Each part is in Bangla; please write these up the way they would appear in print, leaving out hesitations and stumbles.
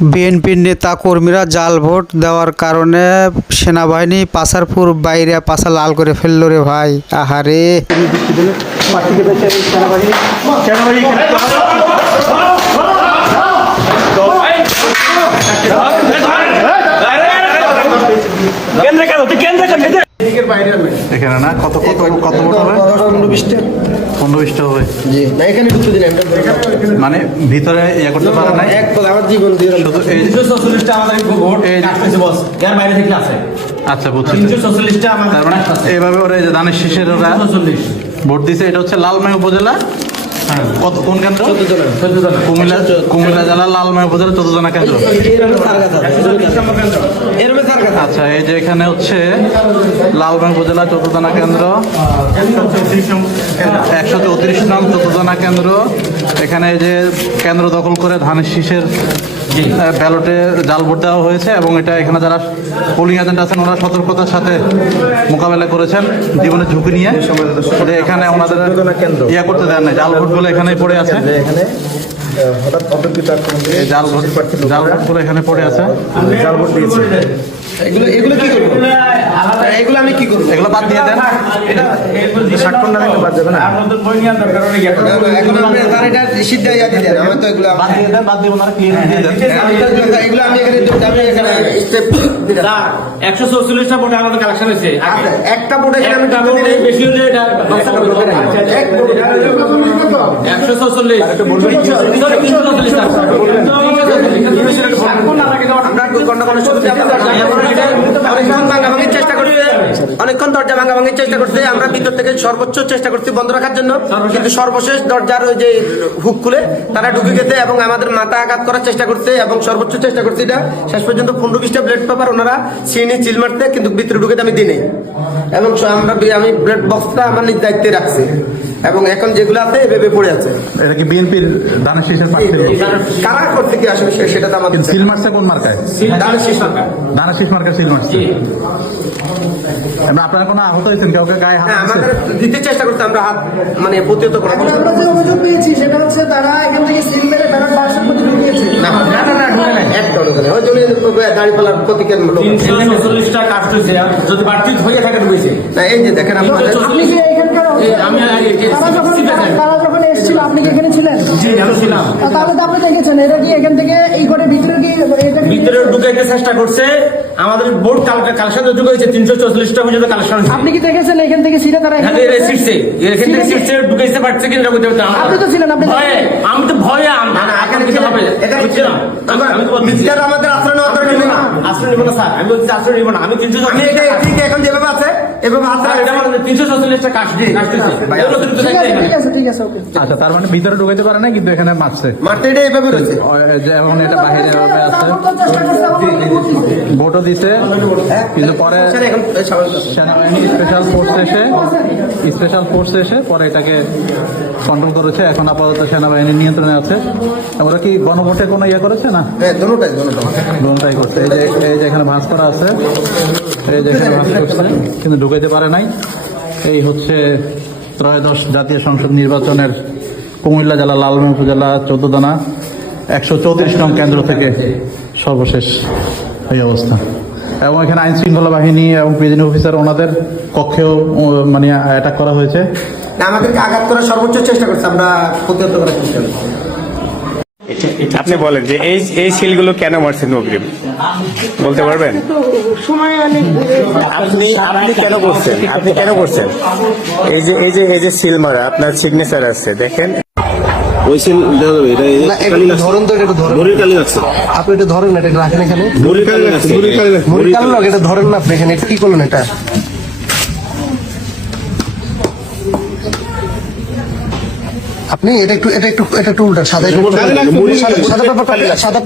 বিএনপির নেতা কর্মীরা জাল ভোট দেওয়ার কারণে সেনাবাহিনী পাচারপুর বাইরে পাশা লাল করে ফেললো রে ভাই। আহারে এখানে না কত কত কত ভোট হবে? 15-20টা হবে। জি না, এখানে ঢুকতে দিন। মানে ভিতরে ইয়ে করতে পারে নাই। এক পদ আমার জীবন দিয়ে শুধু এই 346টা আমাদের ভোট কাটতেছে বস, এর বাইরে থেকে আছে। আচ্ছা বুঝছি। 346টা আমাদের তার মানে এইভাবে ওরা এই যে দানের শীষের ওরা ভোট দিছে। এটা হচ্ছে লালমাই উপজেলা। কত কোন কেন্দ্র? 14 জন। কুমিল্লা জেলা লালমাই উপজেলা 14 জনা কেন্দ্র। আচ্ছা এই যে এখানে হচ্ছে লালমাই উপজেলা 14 জনা কেন্দ্র, 134 নং 14 জনা কেন্দ্র। এখানে এই যে কেন্দ্র দখল করে ধানের শীষের ব্যালটে জাল ভোট দেওয়া হয়েছে এবং এটা এখানে যারা পোলিং এজেন্ট আছেন ওরা সতর্কতার সাথে মোকাবেলা করেছেন জীবনের ঝুঁকি নিয়ে। এখানে ওনাদের ইয়ে করতে দেন নাই, জাল ভোটগুলো এখানেই পড়ে আছে। এখানে হঠাৎ অতর্কিত আক্রমণ জাল ভোটগুলো এখানে পড়ে আছে। জাল ভোট দিয়েছে। এগুলো কি করবো? এগুলো আমি কি করবো? এগুলো বাদ দিয়ে দেন। ষাটক্ষণ নামে বাদ যাবে না। এখন আপনি তার এটা রিসিট দিয়ে ইয়াদি দেন। আমার তো এগুলো বাদ দিয়ে দেন, বাদ দিয়ে ওনারা ক্লিয়ার দিয়ে দেন। এগুলো আমি এখানে স্টেপ দিলাম। 144টা ভোটে আমাদের কালেকশন হয়েছে। একটা ভোটে এখানে আমি একটা ভোটে বেশি হলে এটা বাচ্চা করবে। 144 সরি 344টা আমরা গন্ডগোলের শুরুতে অনেকক্ষণ দরজা ভাঙাভাঙির চেষ্টা করছে। আমরা ভিতর থেকে সর্বোচ্চ চেষ্টা করছি বন্ধ রাখার জন্য, কিন্তু সর্বশেষ দরজার ওই যে হুক খুলে তারা ঢুকে গেছে এবং আমাদের মাথা আঘাত করার চেষ্টা করছে এবং সর্বোচ্চ চেষ্টা করছে। এটা শেষ পর্যন্ত 15-20টা ব্লেড পেপার ওনারা সিনে চিল মারতে, কিন্তু ভিতরে ঢুকে আমি দিই নাই এবং আমি ব্লেড বক্সটা আমার নিজ দায়িত্বে রাখছি এবং এখন যেগুলো আছে এভাবে পড়ে আছে। এটা কি বিএনপির ধানের শীষের প্রার্থী? কারা করতে কি আসলে সেটা তো আমাদের সিল মারছে কোন মার্কায়? ধানের শীষ মার্কা। ধানের শীষ মার্কা সিল মারছে। আপনারা কোনো আহত হয়েছেন? কাউকে গায়ে হাত দিয়েছে? আমাদের দিতে চেষ্টা করতে আমরা হাত মানে প্রতিহত করা। আমরা যে অভিযোগ পেয়েছি সেটা হচ্ছে তারা এখান থেকে সিল মেরে ব্যালট বাক্সের মধ্যে ঢুকিয়েছে। না ঢুকে নাই, একদম ঢুকে নাই। ওই জন্য দাঁড়িপাল্লার প্রতীকের 346টা কাজ হয়েছে, যদি বাড়তি হয়ে থাকে ঢুকেছে। না এই যে দেখেন আপনি কি এখানকার তারা যখন এসেছিল আপনি কি এখানে ছিলেন? জি আমি ছিলাম। তাহলে তো আপনি দেখেছেন এটা কি এখান থেকে এই করে ভিতরে কি এটা ভিতরে ঢুকাইতে চেষ্টা করছে। আমাদের বোর্ড কালেকশন ঢুকে হয়েছে 344টা পর্যন্ত কালেকশন। আপনি কি দেখেছেন এখান থেকে সিটে তারা এখানে সিটছে এখান থেকে সিটছে ঢুকাইতে পারছে কিনা বুঝতে পারতাম। আপনি তো ছিলেন, আপনি ভয়ে আমি তো ভয়ে এখন কিছু হবে এটা বুঝছিলাম। আমি তো মিথ্যার আমাদের আশ্রয় নেওয়ার দরকার নেই। আশ্রয় নিব না স্যার, আমি বলছি আশ্রয় নিব না। আমি আমি এটা ঠিক এখন যেভাবে আছে এভাবে আশ্রয় 344টা কাজ দিয়ে কাটতেছে। ঠিক আছে ওকে। আচ্ছা তার মানে ভিতরে ঢুকাইতে পারে না, কিন্তু এখানে মারছে। মাঠটা এটা এভাবে রয়েছে। যেমন এটা বাহিরে এভাবে আছে, ভোটও দিছে, কিন্তু পরে সেনাবাহিনী স্পেশাল ফোর্স এসে পরে এটাকে কন্ট্রোল করেছে। এখন আপাতত সেনাবাহিনীর নিয়ন্ত্রণে আছে। ওরা কি গণভোটে কোনো ইয়ে করেছে না? হ্যাঁ দোনোটাই করছে। এই যে এখানে ভাঁজ করা আছে, এই যে এখানে ভাঁজ করছে, কিন্তু ঢুকাইতে পারে নাই। এই হচ্ছে ত্রয়োদশ জাতীয় সংসদ নির্বাচনের কুমিল্লা জেলা লালমাই উপজেলা 14 দানা 134 নং কেন্দ্র থেকে সর্বশেষ এই অবস্থা। এবং এখানে আইন শৃঙ্খলা বাহিনী এবং প্রিজাইডিং অফিসার ওনাদের কক্ষেও মানে অ্যাটাক করা হয়েছে। আমাদেরকে আঘাত করার সর্বোচ্চ চেষ্টা করছে, আমরা প্রতিহত করার চেষ্টা করছি। আপনি বলেন যে এই সিলগুলো কেন মারছেন অগ্রিম বলতে পারবেন? আপনি কেন করছেন? এই যে সিল মারা আপনার সিগনেচার আছে দেখেন। ওই সিল ধরেন তো, এটা ধরেন। মুড়ির কালি লাগছে। আপনি এটা ধরেন, এটা রাখেন এখানে। মুড়ির কালি লাগছে। এটা ধরেন না আপনি এখানে। কি করলেন এটা? আপনি এটা একটু উল্টা সাদা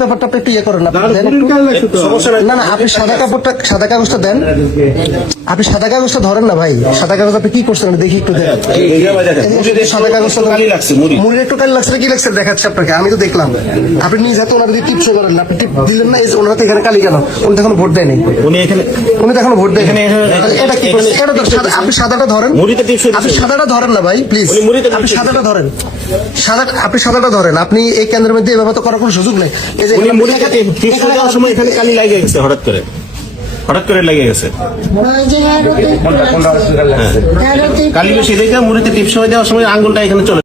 পেপারটা একটু ইয়ে করেন না। না আপনি সাদা কাগজটা দেন। আপনি সাদা কাগজটা ধরেন না ভাই। সাদা কাগজ আপনি কি করছেন দেখি একটু দেন। সাদা কাগজটা মুড়ির একটু কালি লাগছে, কি লাগছে দেখাচ্ছে আপনাকে। আমি তো দেখলাম আপনি নিজ হাতে ওনার দিয়ে টিপস করেন না। আপনি টিপ দিলেন না, ওনার এখানে কালি কেন? উনি তখন ভোট দেয়নি। উনি তখন ভোট দেয়। এটা কি করছেন? আপনি সাদাটা ধরেন। আপনি সাদাটা ধরেন না ভাই প্লিজ। আপনি সাদাটা ধরেন। আপনি সাদাটা ধরেন, আপনি এই কেন্দ্রের মধ্যে এভাবে তো করার কোনো সুযোগ নেই। এই যে উনি মুড়িতে টিপস দেওয়ার সময় এখানে কালি লাগে গেছে, হঠাৎ করে লেগে গেছে। কালি বেশি দেখে মুড়িতে টিপস দেওয়ার সময় আঙ্গুলটা এখানে চলে